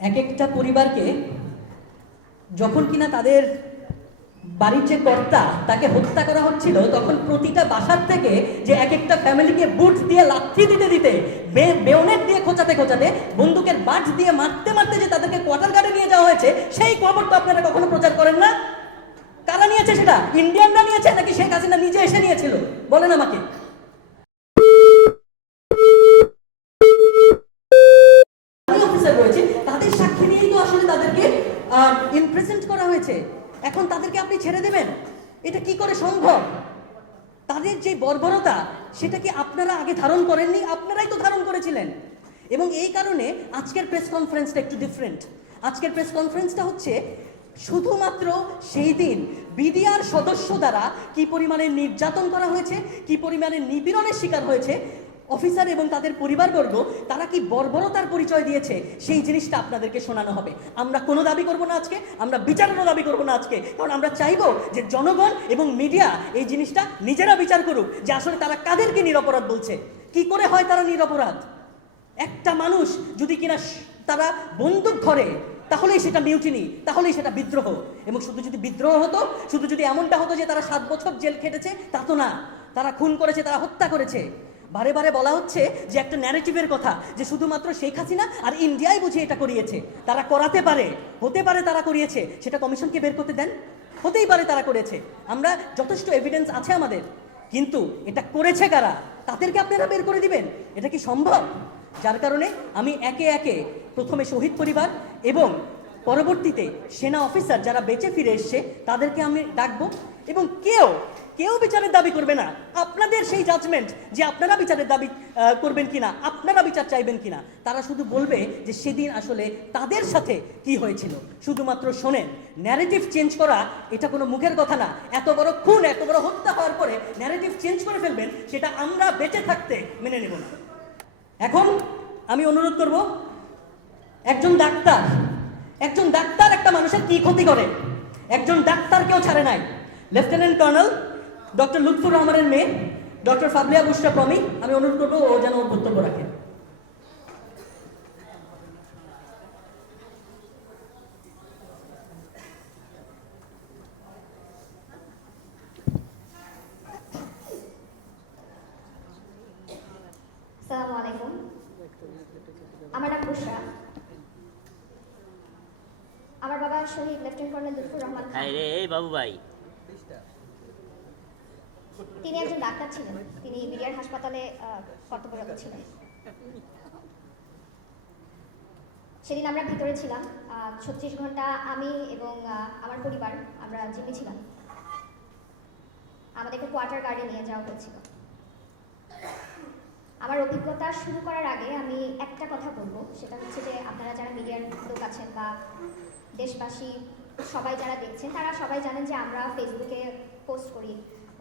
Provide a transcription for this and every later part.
এক একটা পরিবারকে যখন কিনা তাদের বাড়ির যে কর্তা তাকে হত্যা করা হচ্ছিল, তখন প্রতিটা বাসার থেকে যে এক একটা ফ্যামিলিকে বুট দিয়ে লাথি দিতে দিতে, বে- বেয়নেট দিয়ে খোঁচাতে খোঁচাতে, বন্দুকের বাট দিয়ে মারতে মারতে যে তাদেরকে কোয়ার্টার গার্ডে নিয়ে যাওয়া হয়েছে, সেই খবর তো আপনারা কখনো প্রচার করেন না? কারা নিয়েছে সেটা? ইন্ডিয়ানরা নিয়েছে নাকি শেখ হাসিনা নিজে এসে নিয়েছিল? বলেন আমাকে আর্মি অফিসার রয়েছে তাদের সাক্ষী নিয়েই তো আসলে তাদেরকে ইমপ্রেজেন্ট করা হয়েছে। এখন তাদেরকে আপনি ছেড়ে দেবেন? এটা কি করে সম্ভব? তাদের যে বর্বরতা সেটা কি আপনারা আগে ধারণ করেননি, আপনারাই তো ধারণ করেছিলেন। এবং এই কারণে আজকের প্রেস কনফারেন্সটা একটু ডিফারেন্ট আজকের প্রেস কনফারেন্সটা হচ্ছে শুধুমাত্র সেই দিন বিডিআর সদস্য দ্বারা কি পরিমাণে নির্যাতন করা হয়েছে, কি পরিমাণে নিপীড়নের শিকার হয়েছে অফিসার এবং তাদের পরিবারবর্গ, তারা কি বর্বরতার পরিচয় দিয়েছে? সেই জিনিসটা আপনাদেরকে শোনানো হবে। আমরা কোনো দাবি করব না আজকে, আমরা বিচারেরও দাবি করব না আজকে। কারণ আমরা চাইব যে জনগণ এবং মিডিয়া এই জিনিসটা নিজেরা বিচার করুক, যে আসলে তারা কাদেরকে নিরপরাধ বলছে? কি করে হয় তারা নিরপরাধ? একটা মানুষ যদি কিনা তারা বন্দুক ধরে, তাহলেই সেটা মিউটিনি, তাহলেই সেটা বিদ্রোহ। এবং শুধু যদি বিদ্রোহ হতো, শুধু যদি এমনটা হতো যে তারা সাত বছর জেল খেটেছে, তা তো না। তারা খুন করেছে, তারা হত্যা করেছে। বারে বারে বলা হচ্ছে যে একটা ন্যারেটিভের কথা যে শুধুমাত্র শেখ হাসিনা আর ইন্ডিয়াই বুঝি এটা করিয়েছে। তারা করাতে পারে, হতে পারে তারা করিয়েছে। সেটা কমিশনকে বের করতে দেন। হতেই পারে তারা করেছে। আমরা যথেষ্ট এভিডেন্স আছে আমাদের। কিন্তু এটা করেছে কারা? তাদেরকে আপনারা বের করে দিবেন। এটা কি সম্ভব? যার কারণে আমি একে একে প্রথমে শহীদ পরিবার এবং পরবর্তীতে সেনা অফিসার যারা বেঁচে ফিরে এসছে, তাদেরকে আমি ডাকবো এবং কেউ কেউ বিচারের দাবি করবে না। আপনাদের সেই জাজমেন্ট যে আপনারা বিচারের দাবি করবেন কিনা, আপনারা বিচার চাইবেন কিনা, তারা শুধু বলবে যে সেদিন আসলে তাদের সাথে কি হয়েছিল। শুধুমাত্র শোনেন ন্যারেটিভ চেঞ্জ করা এটা কোনো মুখের কথা না। এত বড় খুন, এত বড় হত্যা হওয়ার পরে ন্যারেটিভ চেঞ্জ করে ফেলবেন, সেটা আমরা বেঁচে থাকতে মেনে নেব না। এখন আমি অনুরোধ করব, একজন ডাক্তার একজন ডাক্তার একটা মানুষের কি ক্ষতি করে? একজন ডাক্তার কেউ ছাড়ে নাই। লেফটেন্যান্ট কর্নেল ডক্টর লুৎফুর রহমানের মেয়ে ডক্টর ফাবলিয়া বুশরা প্রমি আমি অনুরোধ করব ও যেন ওর বক্তব্য রাখে। সালামু আলাইকুম। আমার নাম বুশরা আমার বাবা শহীদ লেফটেন্যান্ট কর্নেল লুৎফুর রহমান রে এই বাবু ভাই তিনি একজন ডাক্তার ছিলেন। তিনি বিডিআর হাসপাতালে কর্তব্যরত ছিলেন। সেদিন আমরা ভিতরে ছিলাম। ছত্রিশ ঘণ্টা আমি এবং আমার পরিবার আমরা জিমে ছিলাম। আমাদেরকে কোয়ার্টার গার্ডে নিয়ে যাওয়া হয়েছিল। আমার অভিজ্ঞতা শুরু করার আগে আমি একটা কথা বলব। সেটা হচ্ছে যে আপনারা যারা মিডিয়ার লোক আছেন বা দেশবাসী সবাই যারা দেখছেন, তারা সবাই জানেন যে আমরা ফেসবুকে পোস্ট করি।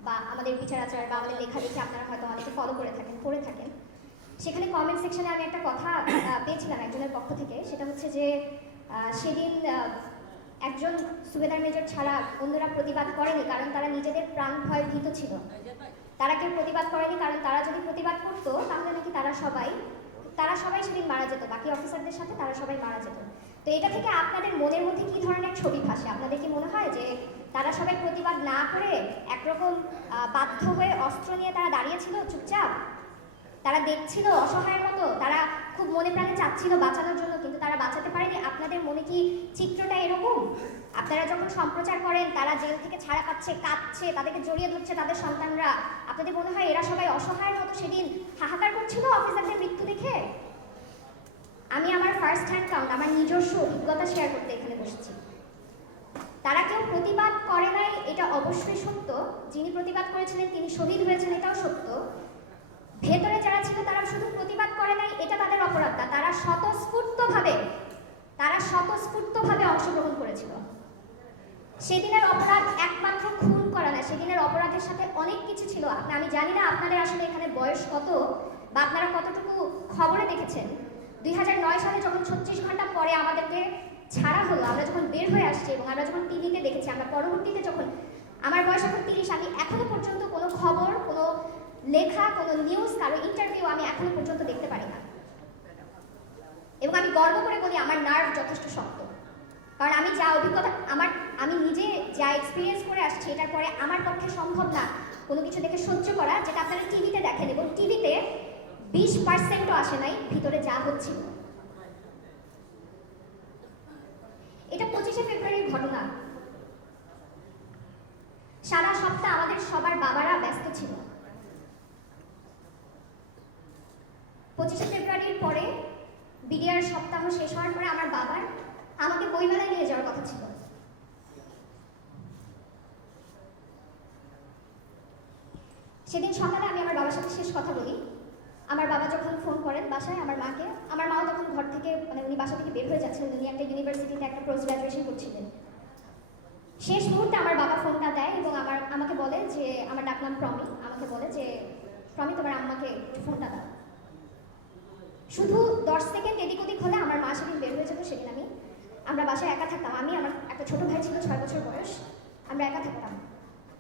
বা আমাদের বিচার আচার বা আমাদের লেখা দেখে আপনারা হয়তো অনেকে ফলো করে থাকেন করে থাকেন। সেখানে কমেন্ট সেকশনে আমি একটা কথা পেয়েছিলাম একজনের পক্ষ থেকে। সেটা হচ্ছে যে সেদিন একজন সুবেদার মেজর ছাড়া অন্যরা প্রতিবাদ করেনি কারণ তারা নিজেদের প্রাণ ভয় ভীত ছিল। তারা কেউ প্রতিবাদ করেনি কারণ তারা যদি প্রতিবাদ করতো, তাহলে নাকি তারা সবাই তারা সবাই সেদিন মারা যেত। বাকি অফিসারদের সাথে তারা সবাই মারা যেত। তো এটা থেকে আপনাদের মনের মধ্যে কি ধরনের ছবি ভাসে? আপনাদের কি মনে হয় যে তারা সবাই প্রতিবাদ না করে একরকম বাধ্য হয়ে অস্ত্র নিয়ে তারা দাঁড়িয়েছিল চুপচাপ? তারা দেখছিল অসহায়ের মতো, তারা খুব মনে প্রাণে চাচ্ছিল বাঁচানোর জন্য, কিন্তু তারা বাঁচাতে পারেনি। আপনাদের মনে কি চিত্রটা এরকম? আপনারা যখন সম্প্রচার করেন, তারা জেল থেকে ছাড়া পাচ্ছে, কাঁদছে, তাদেরকে জড়িয়ে ধরছে তাদের সন্তানরা, আপনাদের মনে হয় এরা সবাই অসহায়ের মতো সেদিন হাহাকার করছিল অফিসারদের মৃত্যু দেখে? আমি আমার ফার্স্ট হ্যান্ড কাউন্ট আমার নিজস্ব অভিজ্ঞতা শেয়ার করতে এখানে বসেছি। তারা কেউ প্রতিবাদ করে নাই, এটা অবশ্যই সত্য। যিনি প্রতিবাদ করেছিলেন, তিনি শহীদ হয়েছেন, এটাও সত্য। ভেতরে যারা ছিল, তারা শুধু প্রতিবাদ করে নাই, এটা তাদের অপরাধ না। তারা স্বতঃস্ফূর্তভাবে তারা স্বতঃস্ফূর্তভাবে অংশগ্রহণ করেছিল। সেদিনের অপরাধ একমাত্র খুন করা না। সেদিনের অপরাধের সাথে অনেক কিছু ছিল। আমি জানি না আপনাদের আসলে এখানে বয়স কত, বা আপনারা কতটুকু খবরে দেখেছেন। দুই হাজার নয় সালে যখন ছত্রিশ ঘণ্টা পরে আমাদেরকে ছাড়া হলো, আমরা যখন বের হয়ে আসছি এবং আমরা যখন টিভিতে দেখেছি, আমরা পরবর্তীতে যখন, আমার বয়স এখন তিরিশ, আমি এখনও পর্যন্ত কোনো খবর, কোনো লেখা, কোনো নিউজ কারও ইন্টারভিউ আমি এখনও পর্যন্ত দেখতে পারি না। এবং আমি গর্ব করে বলি, আমার নার্ভ যথেষ্ট শক্ত। কারণ আমি যা অভিজ্ঞতা, আমার, আমি নিজে যা এক্সপিরিয়েন্স করে আসছি, এটার পরে আমার পক্ষে সম্ভব না কোনো কিছু দেখে সহ্য করা, যেটা আপনারা টিভিতে দেখেন এবং টিভিতে বিশ পার্সেন্টও আসে নাই, ভিতরে যা হচ্ছিল এটা পঁচিশে ফেব্রুয়ারির ঘটনা। সারা সপ্তাহ আমাদের সবার বাবারা ব্যস্ত ছিল। পঁচিশে ফেব্রুয়ারির পরে বিডিআর সপ্তাহ শেষ হওয়ার পরে আমার বাবার আমাকে বইমেলায় নিয়ে যাওয়ার কথা ছিল। সেদিন সকালে আমি আমার বাবার সাথে শেষ কথা বলি। আমার বাবা যখন ফোন করেন বাসায়, আমার মাকে, আমার মাও তখন ঘর থেকে মানে উনি বাসা থেকে বের হয়ে যাচ্ছিলেন উনি একটা ইউনিভার্সিটিতে একটা পোস্ট গ্রাজুয়েশন করছিলেন। শেষ মুহূর্তে আমার বাবা ফোনটা দেয় এবং আমার, আমাকে বলে যে, আমার ডাকনাম প্রমি, আমাকে বলে যে, প্রমি, তোমার আম্মাকে একটু ফোনটা দাও। শুধু দশ সেকেন্ড এদিক ওদিক হলে আমার মা সেদিন বের হয়ে যেত, সেদিন আমি, আমরা বাসায় একা থাকতাম। আমি, আমার একটা ছোট ভাই ছিল, ছয় বছর বয়স, আমরা একা থাকতাম।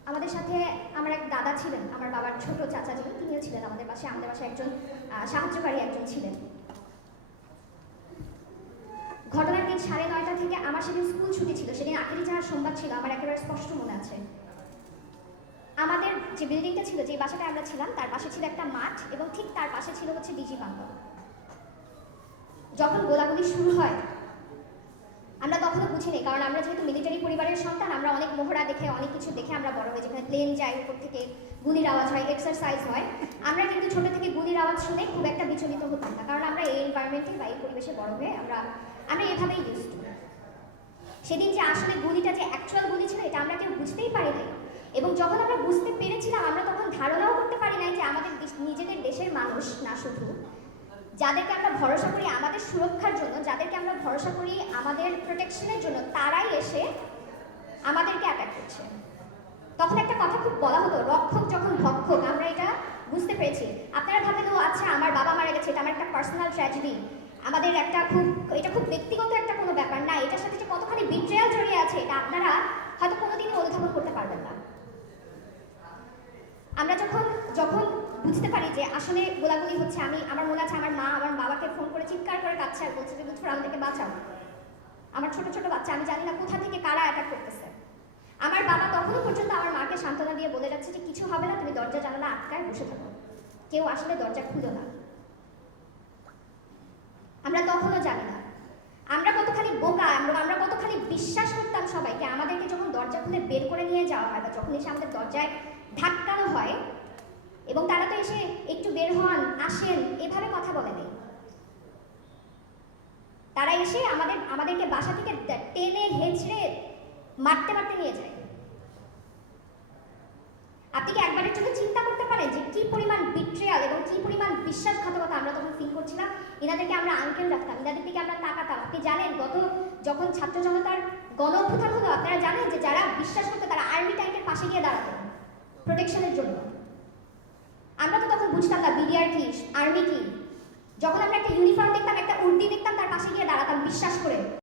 আমাদের সাথে আমার এক দাদা ছিলেন, আমার বাবার ছোট চাচা যিনি, তিনিও ছিলেন আমাদের পাশে আমাদের পাশে একজন সাহায্যকারী একজন ছিলেন। ঘটনার দিন সাড়ে নয়টা থেকে আমার সেদিন স্কুল ছুটি ছিল, সেদিন আখেরি যাওয়ার সোমবার ছিল, আমার একেবারে স্পষ্ট মনে আছে। আমাদের যে বিল্ডিংটা ছিল যে বাসাটা আমরা ছিলাম, তার পাশে ছিল একটা মাঠ এবং ঠিক তার পাশে ছিল হচ্ছে ডিজি বাংলা। যখন গোলাগুলি শুরু হয় তখনও বুঝিনি, কারণ আমরা যেহেতু মিলিটারি পরিবারের সন্তান, আমরা অনেক মোহরা দেখে, অনেক কিছু দেখে আমরা বড় হই। যেখানে প্লেন যায়, উপর থেকে গুলির আওয়াজ হয় এক্সারসাইজ হয়। আমরা কিন্তু ছোট থেকে গুলির আওয়াজ শুনে খুব একটা বিচলিত হতাম না, কারণ আমরা এই এনভায়রনমেন্টে বা এই পরিবেশে বড় হয়ে আমরা আমরা এভাবেই ইউজ করি সেদিন যে আসলে গুলিটা যে অ্যাকচুয়াল গুলি ছিল, এটা আমরা কেউ বুঝতেই পারি নাই। এবং যখন আমরা বুঝতে পেরেছিলাম, আমরা তখন ধারণাও করতে পারি নাই যে আমাদের নিজেদের দেশের মানুষ না শুধু। যাদেরকে আমরা ভরসা করি আমাদের সুরক্ষার জন্য, যাদেরকে আমরা ভরসা করি আমাদের প্রোটেকশনের জন্য, তারাই এসে আমাদেরকে অ্যাটাক করছে। তখন একটা কথা খুব বলা হতো রক্ষক যখন ভক্ষক, আমরা এটা বুঝতে পেরেছি। আপনারা ভাবেন, ও আচ্ছা আমার বাবা মারা গেছে, এটা আমার একটা পার্সোনাল ট্র্যাজেডি আমাদের একটা খুব, এটা খুব ব্যক্তিগত একটা কোনো ব্যাপার না, এটার সাথে যে কতখানি বিট্রেয়াল জড়িয়ে আছে, এটা আপনারা হয়তো কোনোদিনই অনুধাবন করতে পারবেন না। আমরা যখন যখন বুঝতে পারি যে আসলে গোলাগুলি হচ্ছে আমি, আমার মনে আছে আমার মা, আমার বাবাকে ফোন করে চিৎকার করে কাঁদছে আর বলছে যে লুৎফর আমাদেরকে বাঁচাও। আমার ছোট ছোট বাচ্চা, আমি জানি না কোথা থেকে কারা অ্যাটাক করতেছে। আমার বাবা তখনও পর্যন্ত আমার মাকে সান্ত্বনা দিয়ে বলে যাচ্ছে যে, কিছু হবে না, তুমি দরজা জানালা আটকায় বসে থাকো। কেউ আসলে দরজা খুলো না। আমরা তখনও জানি না। আমরা কতখানি বোকা, আমরা আমরা কতখানি বিশ্বাস করতাম সবাইকে। আমাদেরকে যখন দরজা খুলে বের করে নিয়ে যাওয়া হয় বা যখন এসে আমাদের দরজায় ধাক্কানো হয় এবং তারা তো এসে একটু বের হন, আসেন, এভাবে কথা বলে নেই। তারা এসে আমাদের, আমাদেরকে বাসা থেকে টেনে, হেঁচড়ে মারতে মারতে নিয়ে যায়। আপনি কি একবারের জন্য চিন্তা করতে পারেন যে কি পরিমাণ বিট্রিয়াল এবং কি পরিমাণ বিশ্বাসঘাতকতা আমরা তখন ফিল করছিলাম? এনাদেরকে আমরা আঙ্কেল রাখতাম, এনাদের দিকে আমরা তাকাতাম। আপনি জানেন, গত যখন ছাত্র জনতার গণ অভ্যুত্থান হলো, আপনারা জানেন যে যারা বিশ্বাস করতো তারা আর্মি ট্যাঙ্কের পাশে গিয়ে দাঁড়াতো প্রোটেকশনের জন্য। আমরা তো তখন বুঝতাম না বিডিআর কি, আর্মি কি। যখন আমরা একটা ইউনিফর্ম দেখতাম, একটা উর্দি দেখতাম, তার পাশে গিয়ে দাঁড়াতাম, বিশ্বাস করে।